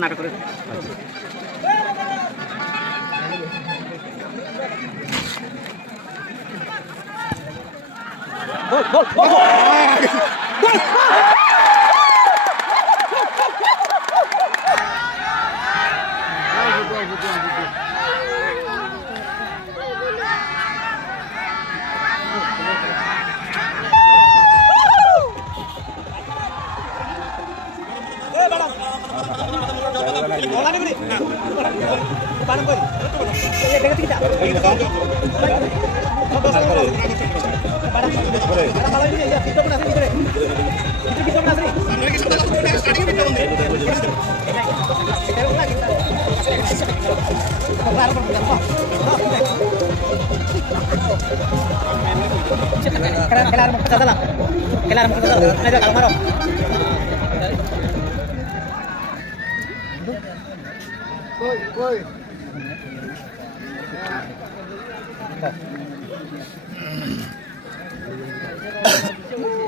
नाटक करे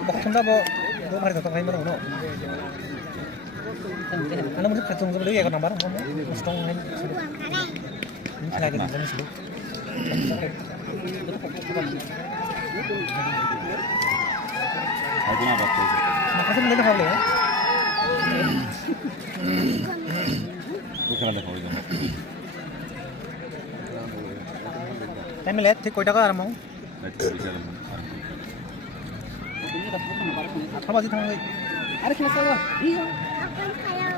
Bakımda bu harita tokay mana uno. Ano mo ketong sa balik ako nambar mo. Gusto ng ini lagi di sana sih. Lagi apa tuh? Makasih mendengar hal ya. Bukan ada hal itu. Time lihat ठीक कोई टका आ रहा हूँ apa sih tangan ada kena salah iya akan saya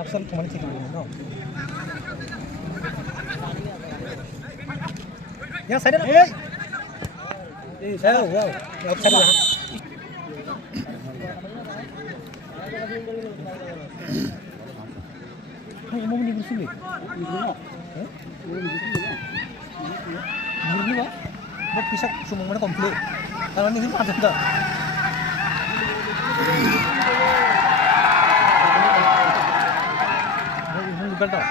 Tapos kemana sih no? Ya saya dah. Saya wow. Ya saya dah. Hai mau meninggal sini? Ini wah. Buat bisa semua mana komplit. Kalau ini ada enggak? Betul.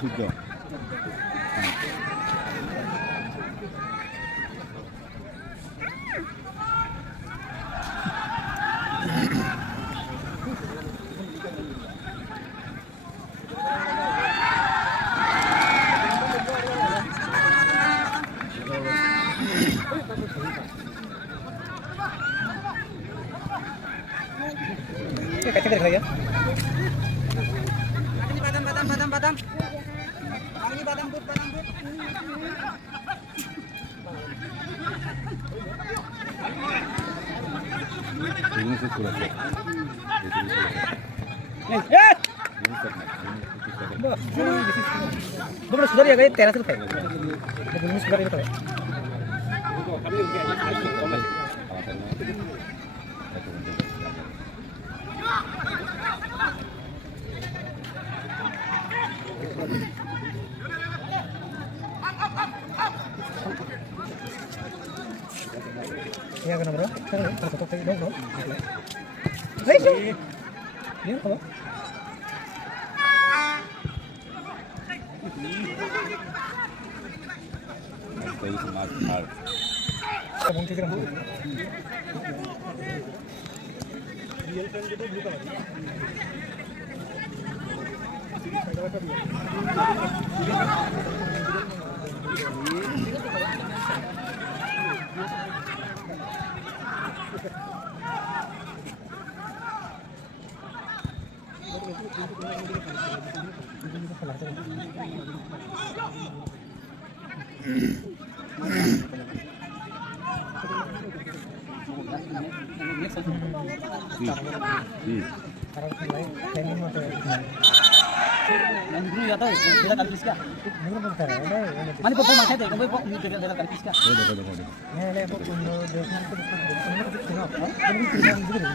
Sudah. Kacang kacang ya. Ini badam. Belum sudah ya guys, teras itu kayak. Belum sudah itu kayak. Ya kenapa bro? Kalau foto kayak dong bro. Ayo. Ini apa? Kamu kira apa? Nanti ya tahu, beda kali fiska. Mana pokok macam tu, kau pokok beda kali fiska. Ni le pokok no desan tu, kamu tu tengok, kamu tengok juga.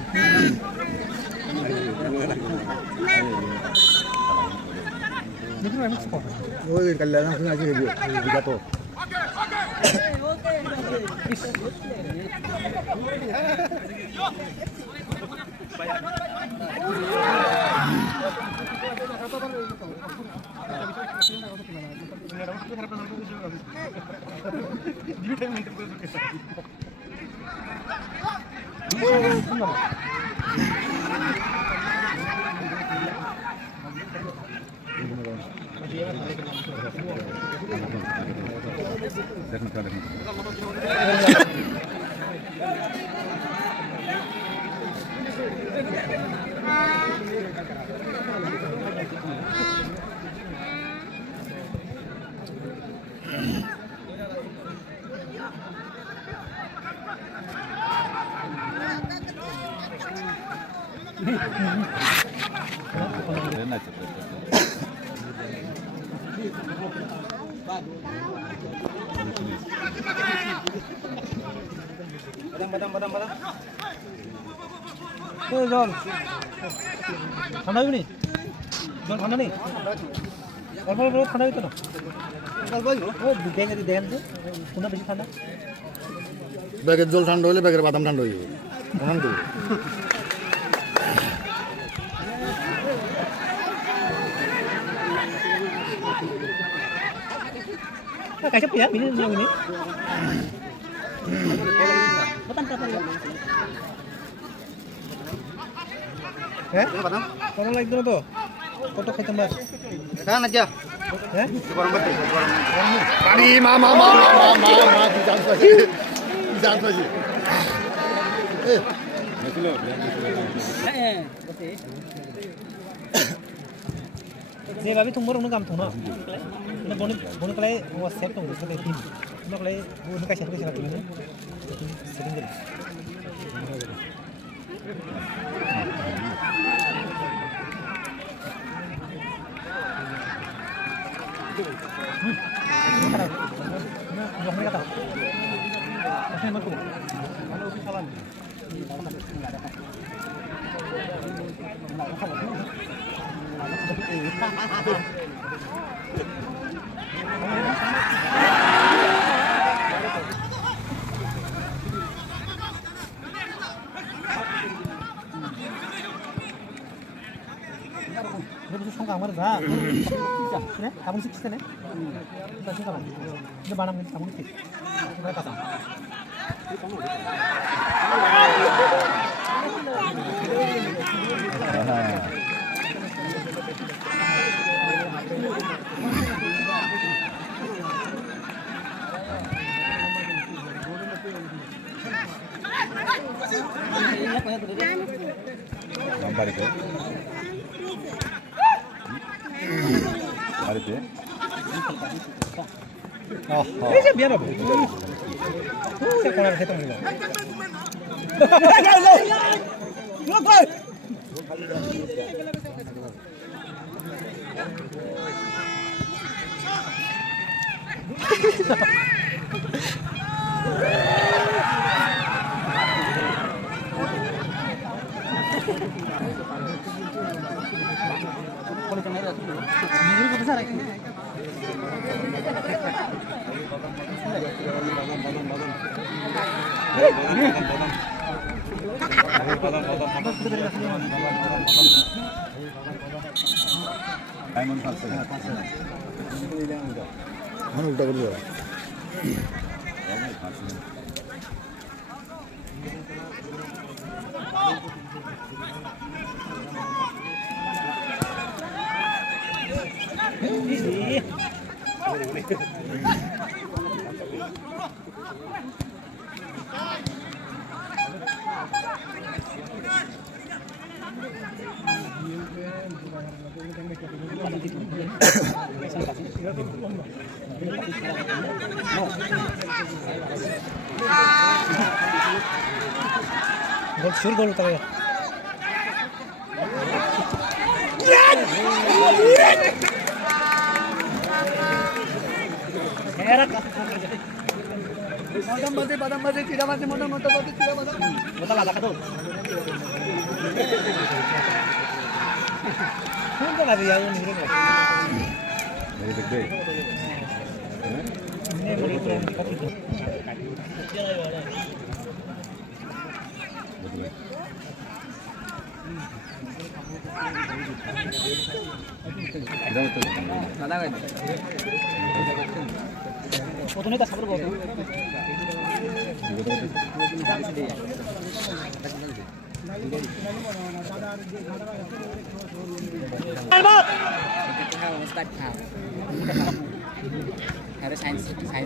Ni tu memang sport. Oh, kalau langsung aja dia tu. Badang. John. Thanda ni. John thanda ni. Alfa thanda itu no. Oh, দেখেন তো কোনটা বেশি ঠান্ডা? ব্যাগের জল ঠান্ডা হলে ব্যাগের বাদাম ঠান্ডা হয়ে যাবে। কেমন তো? Kasih ya, ini yang ini. Betul kata dia. Kalau lagi tu tu, foto kita mbak. Kan aja. Orang betul. Tadi mama jangan saja. Ni babi tunggu orang nunggu tunggu. Ini bonu kelai WhatsApp tunggu sebagai tim. Ini kelai bonu kasih aku siapa ini? Sering jadi. Bukan kata. Apa yang maksud? Kalau ubi salam. Dia bisa sangka amar dah. Ini, kamu sih kisah ni? Kita sih kamu. Ini banam ni kamu sih. Kita kata. Gambar itu. Ada tu. Oh. Ini biar apa? Saya korang saya tahu ni. উল্টা করে দেওয়া শুরু করো তবে বাদাম বাজে চিড়া বাজে মোটা মোটা বাজে চিড়া বাদাম মোটা লাগা তো কোনটা লাগে यार वो नहीं रहा মেরে দেখবে ने बड़ी पुरानी कॉपी तो দাদা কই প্রথমে তা সাবর বলতো harus sains nih Pak.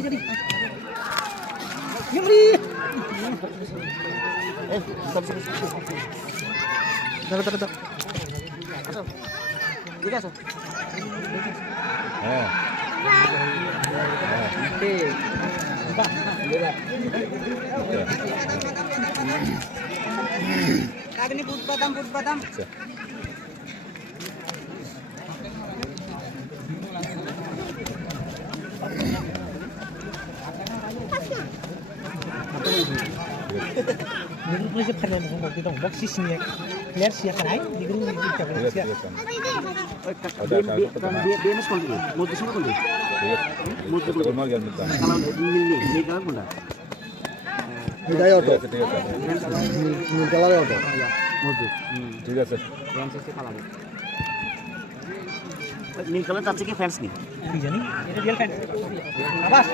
Jadi. Nyamri. Dapat. Jadi asal. Kali ini put batam. Ini sih pernah ngomong gitu dong, box sini lihat sih kan ay, di grup ini kita lihat sih. Dia mas kondi, mau di sini kondi. Mau di sini. Kalau ini kalau kondi. এটাই auto নীল কালারের auto ঠিক আছে নীল colour তার থেকে fans নেই কি জানি এটা রিয়েল ফ্যান আবাস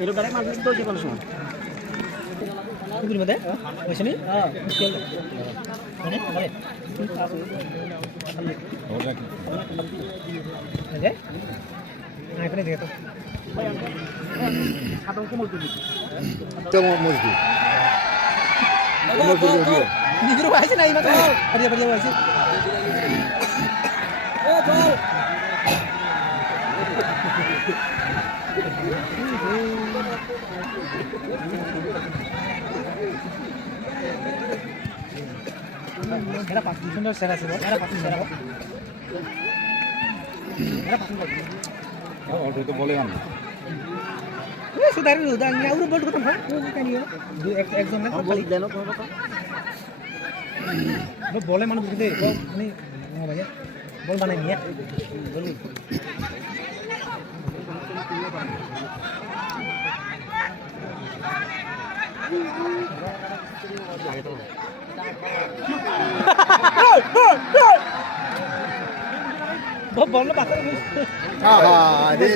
এটা ডাইরেক্ট মাল দিতে যে কোনো সময় Ini mana? Di sini? Mana? Mana? Ada? Nah, ini dia tuh. Atau kamu mau tuh? Coba mau tuh. Mau tuh dia. Ini grup aja nih, Mas. Ada aja. Betul. Era pasti sudah saya rasa. Era pasti saya rasa. Era pasti. Oh, itu tuh boleh kan? Sudah ini udah ini udah bold ketemu kan? Kan ini. Dua exam kan kali. Lo boleh mana begitu? Ini mau banyak. Bol mana ini ya? Boleh. बहुत ball बात हाँ दे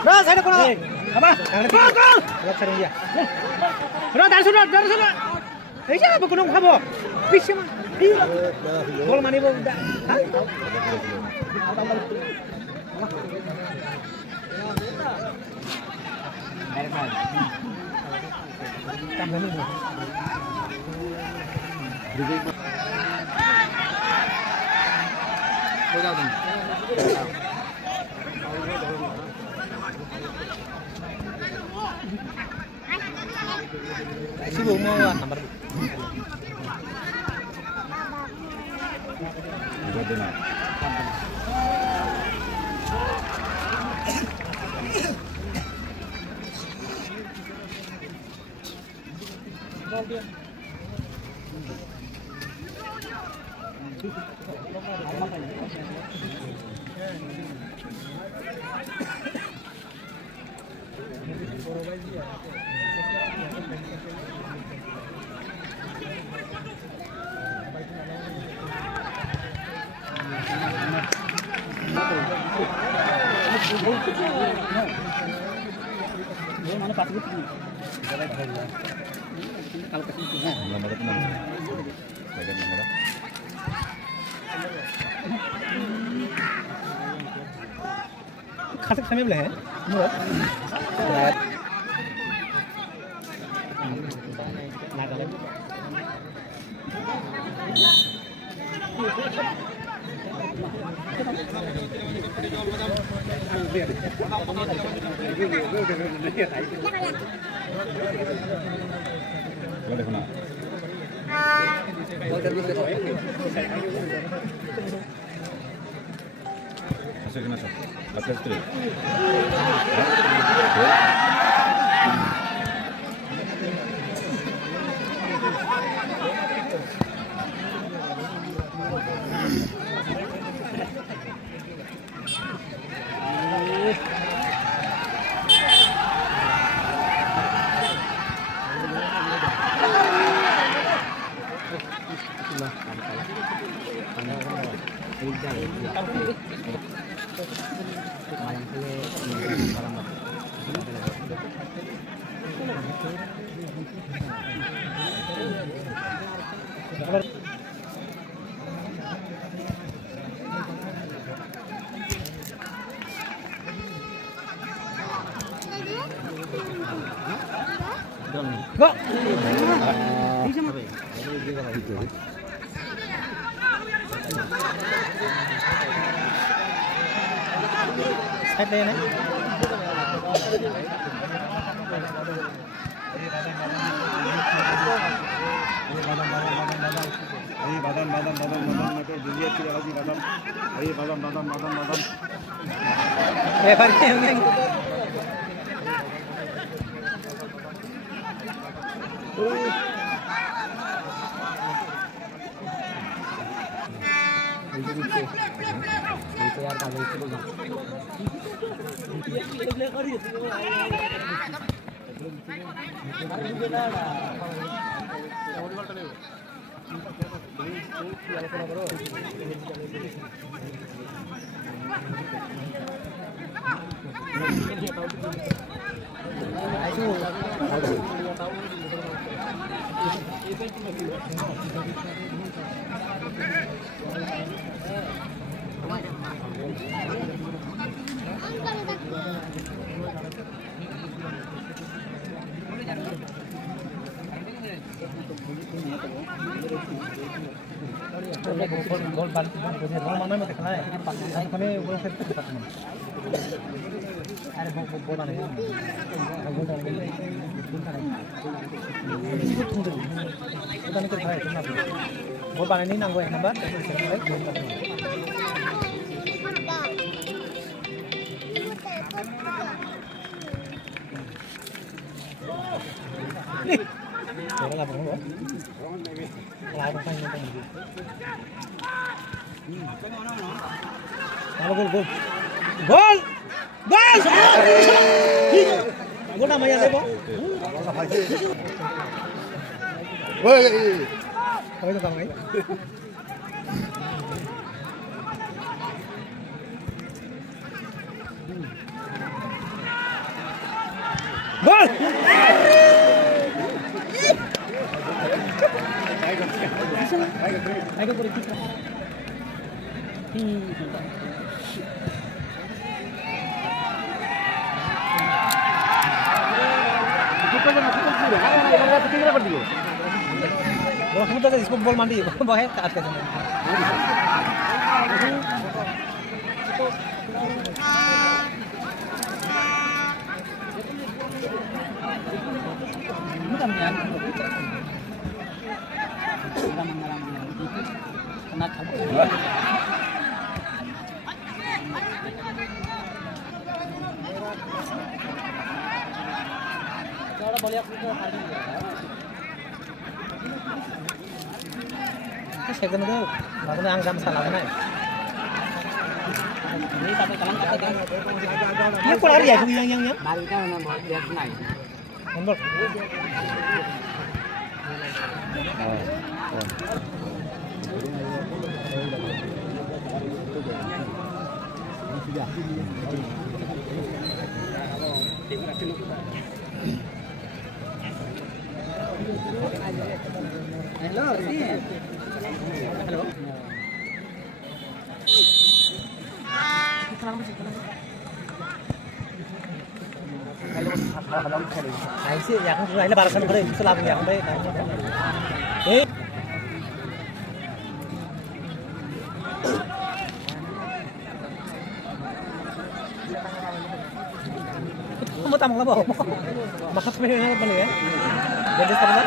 Bro, saya ada kono. Apa? Lihat sarung dia. Bro, dari sana. Eh, siapa kono khabo? Bisa mah. Iya. Gol mani bo udah. Hah? Tambah nih. Sibuk mau nomor. Mana pas gitu. Kalau ke sini nah, nomor itu nomor. Bagian nomor. खा सकते हैं बोले हैं Masuk ke masuk. Pakai strip. Go. Side lane Gol mana mati kena ya? Kami gol set kita teman. Ada gol mana ini? Gol mana ini? Kita ni kita itu nak. Gol mana ini nanggo yang nampak? Orang apa gol? Lain apa yang ini? Gol gol gol. Gol! Gol! Gol namanya apa? Woi, Apa itu kamu? Gol! Ayo boleh kita. Bos kamu tuh इसको ball मांडी बाहर काट के second itu baru angkam salah kan? Ini tapi kalang kata dia. Dia kok lari ya yang. Lari kan nama dia naik. Nombor. Hello. Halo. Này sih yang này là balasan kali selam yang đây. Kamu tamang lah bawa. Makas meja apa nih ya? Jadi sebentar.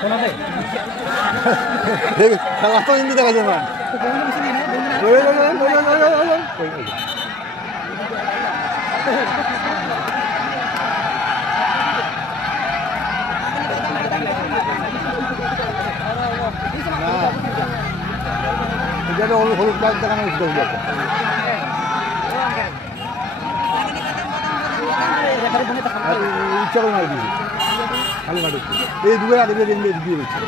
Kenapa? খেলা তো হিন্দি দেখা যায় না। এটা হলুদ card দেখানো উচিত হয়ে যাবে। ইচ্ছা করে মারি দিবি খালি মারি এই দুটো আগে দিয়ে দিয়ে দিচ্ছি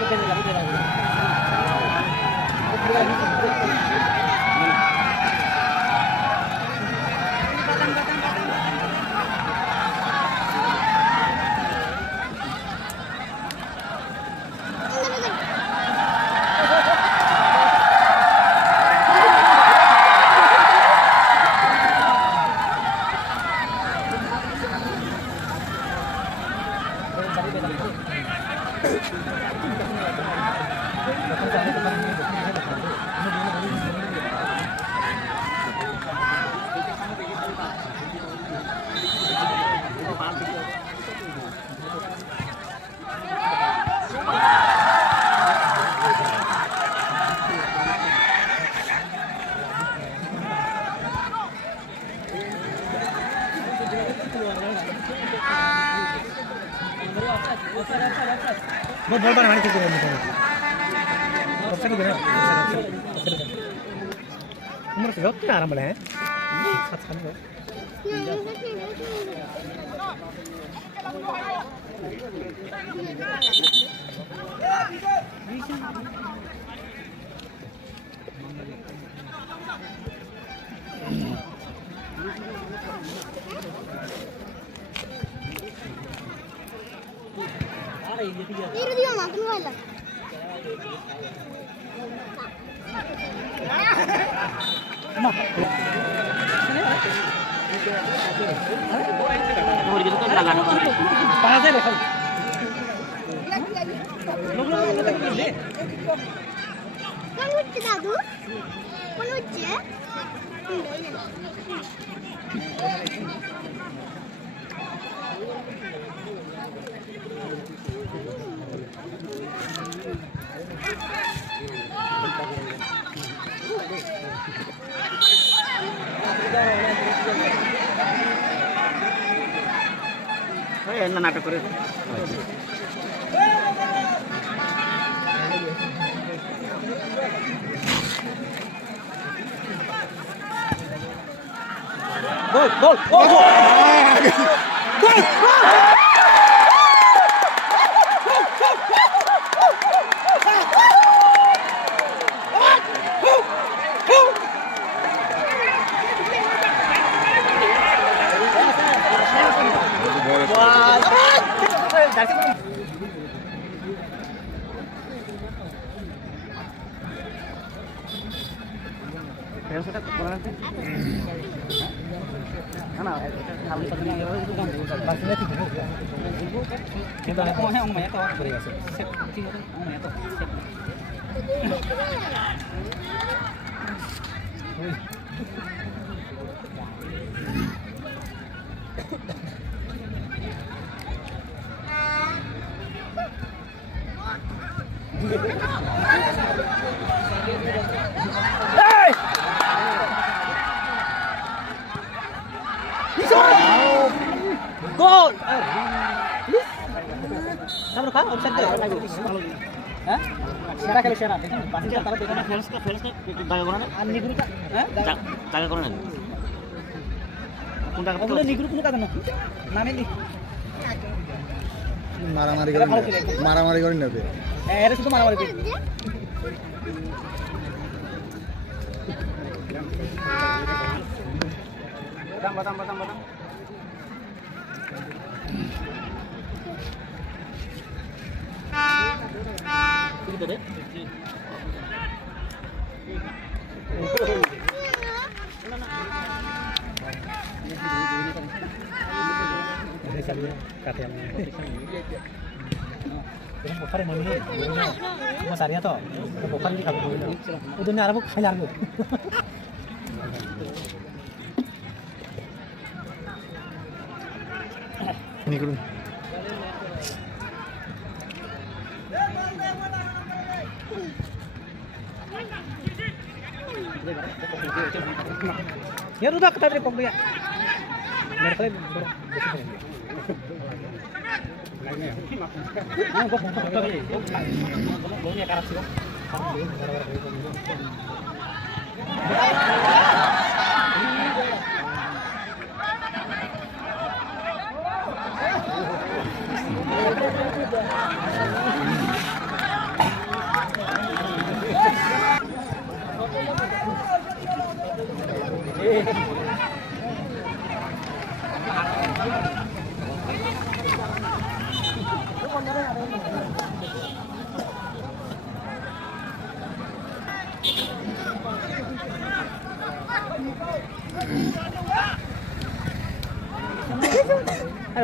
बहुत बॉल बनाने की जरूरत नहीं है ऑप्शन ही देना उम्र से बहुत आराम है साथ खाने को Ini dia makan wala. Kan lucu tadu? Kan lucu? नाटक करे गोल गोल Gol. Kamu kan offside deh. Hah? Siapa kalau siapa? Pasti kita tahu dengan fans jaga corona. Ani guru ka? Hah? Jaga corona. Punta ka? Udah ni guru punya kan? Nama ni. মারামারি করেন না এটা শুধু মারামারি করি বাদাম gitu deh. Bokar mau ini, mau sarinya toh, bokar ini kamu dulu. Udah nyara buk khayal buk. Ini kurun. Ya udah kita dari pom dia. Mereka besok.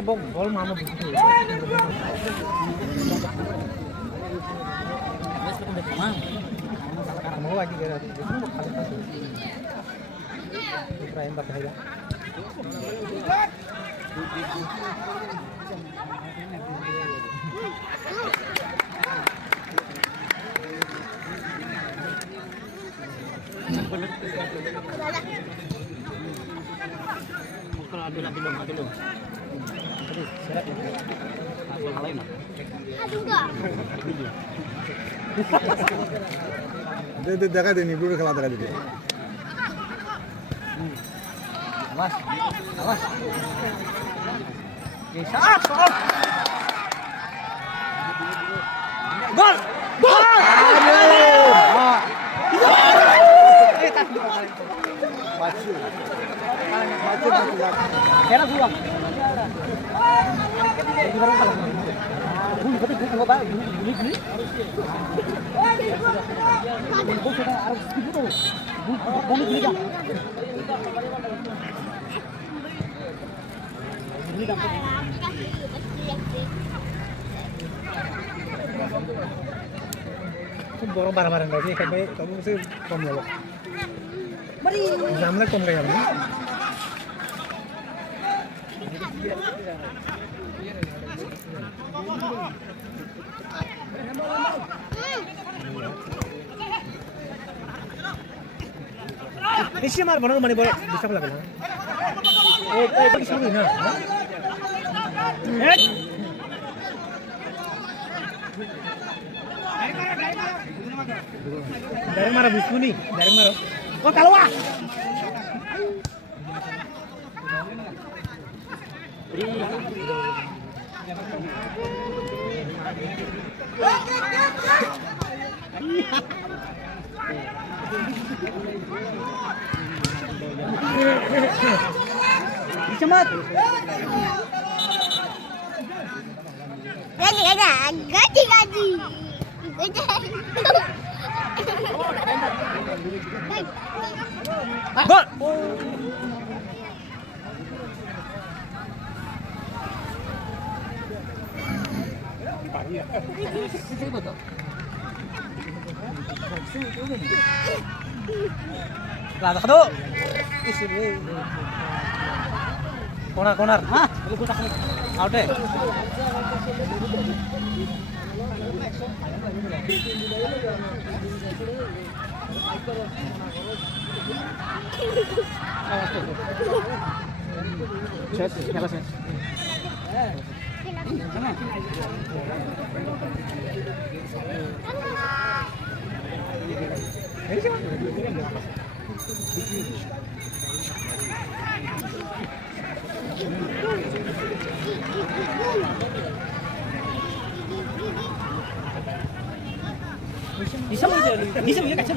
Bol mama begitu. Mau lagi gara itu mau kali pas. Ibrahim berbahaya. Kalau ada belum. Aduh enggak. দেখা দেয়নি ব্লুর খেলা দেখা দিতে Awas. Awas. Bisa. Gol. Gol. Bachchu Kena buang. Di barang kalah. Bulu tapi bukan apa, bulu. Bulu sudah harus gitu. Bulu juga. Itu borong barang-barang tadi sampai kamu sih kom ya, mari jamnya kom kayak apa? Ini mar bana mani boleh bisa lagi na. Itu sudah na. Dari mana busku nih? Dari mana? Oh kalau ah. Cemat. Gaji. Gol. Lah satu. Konar. Hah? Out deh. Set, nyala set. Bisa kaca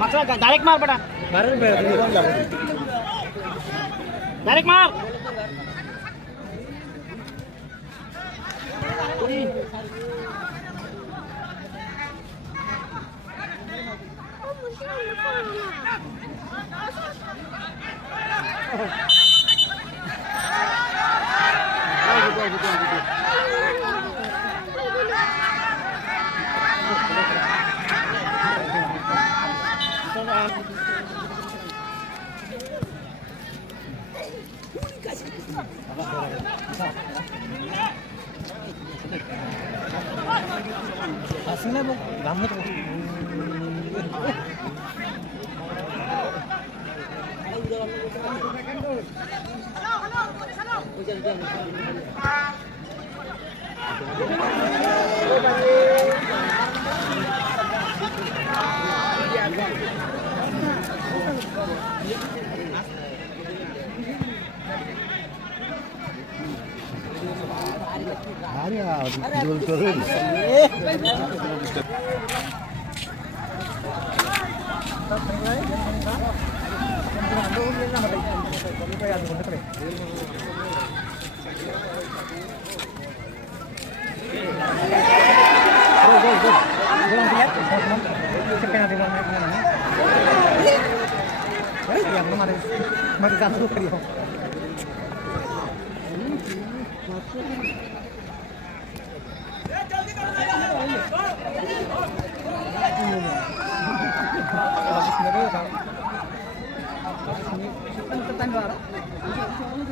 Maksudnya direct mar pada. Direct mar. Aslinya bu, lama tuh. Jual turun.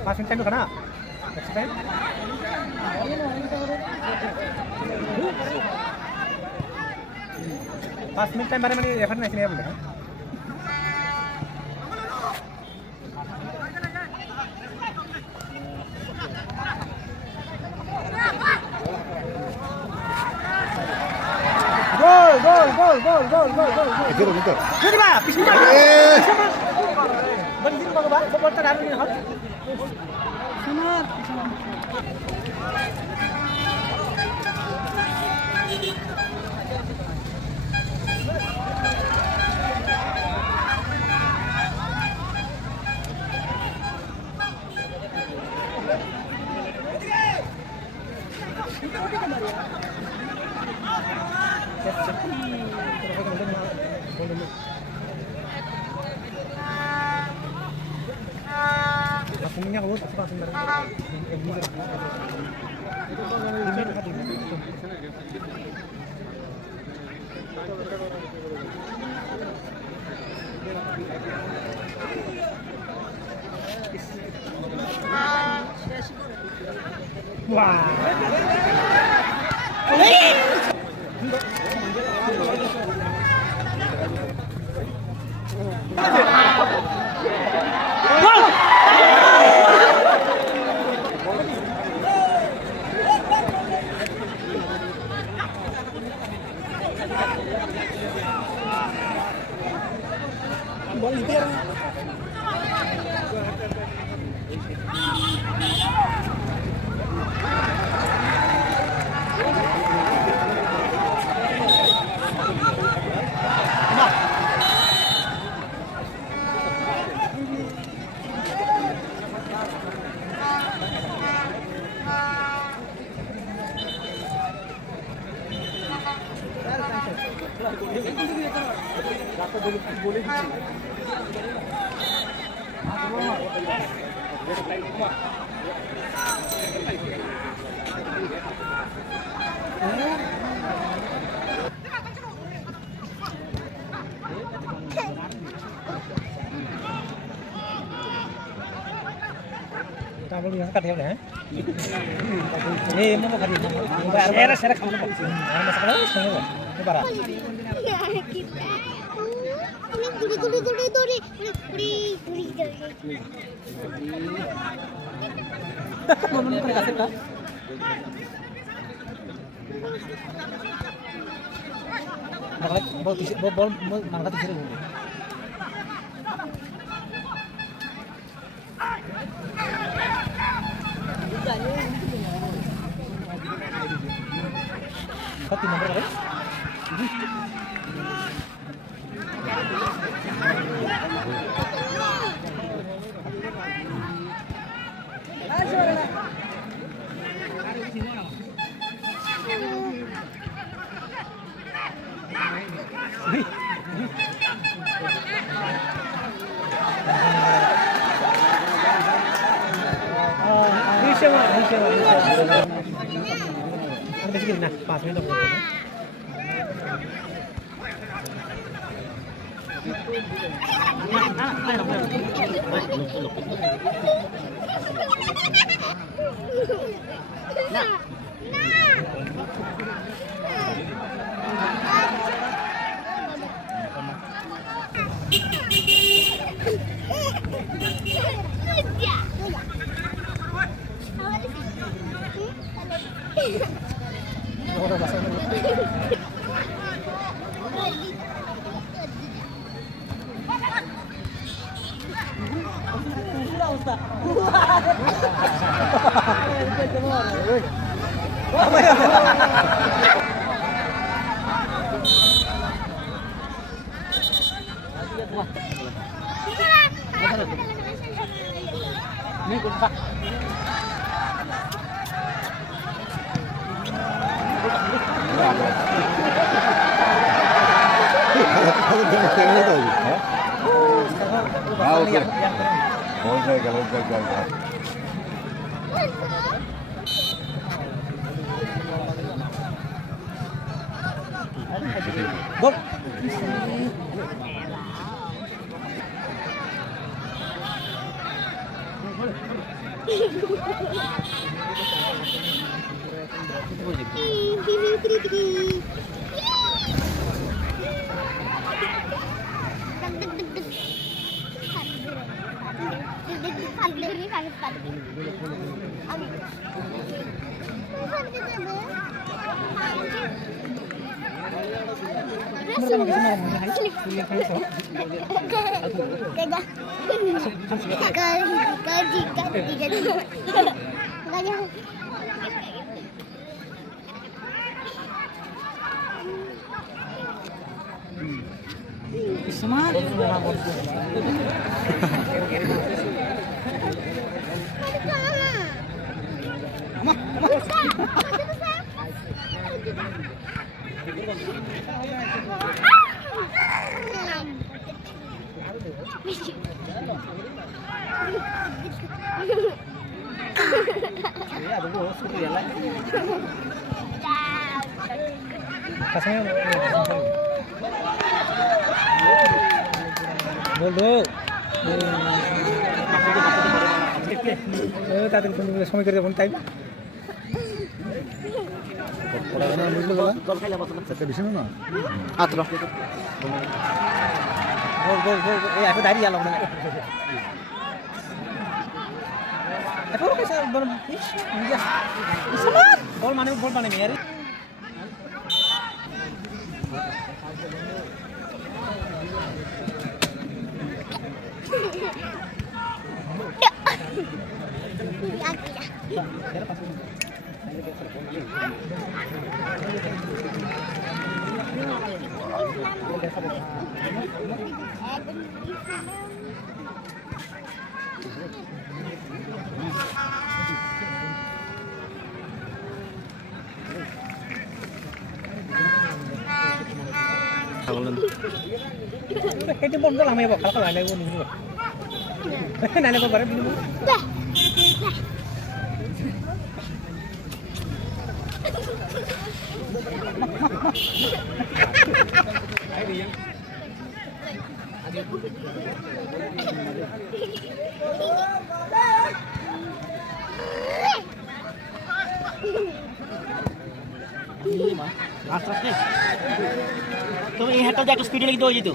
Passing time kena. Next time. Passing time बारे में refer नहीं किया बोले Betul, betul. Jadi ba, pismu ba? Eh, Bagi sini ba? Ba ta dalu ni hal. Minyak lu tak sempat sebenarnya. Wah. Kamu yang kat ya? Ini mau kat ini. Saya kamu nak. Masak apa? Semua. Ini para. Mau makan kasih tak? Bol mangkat di sini. Satu nomor berapa? Bisa nah, pas minum. oke. Oke, kalau gagal. Gol. তাদের সময় করে দেবেন time একটা বেশি না আত্র গোল গোল গোল এই এখন দাঁড়িয়ে গেল না এখন कैसे বল বল মানে মেয়ারি itu pun dah lama ya pak, kalau ada pun ini, nanya kau barang ini. তুমি এই হাতটা একটু স্পিডে লিখে দেওয়া যেত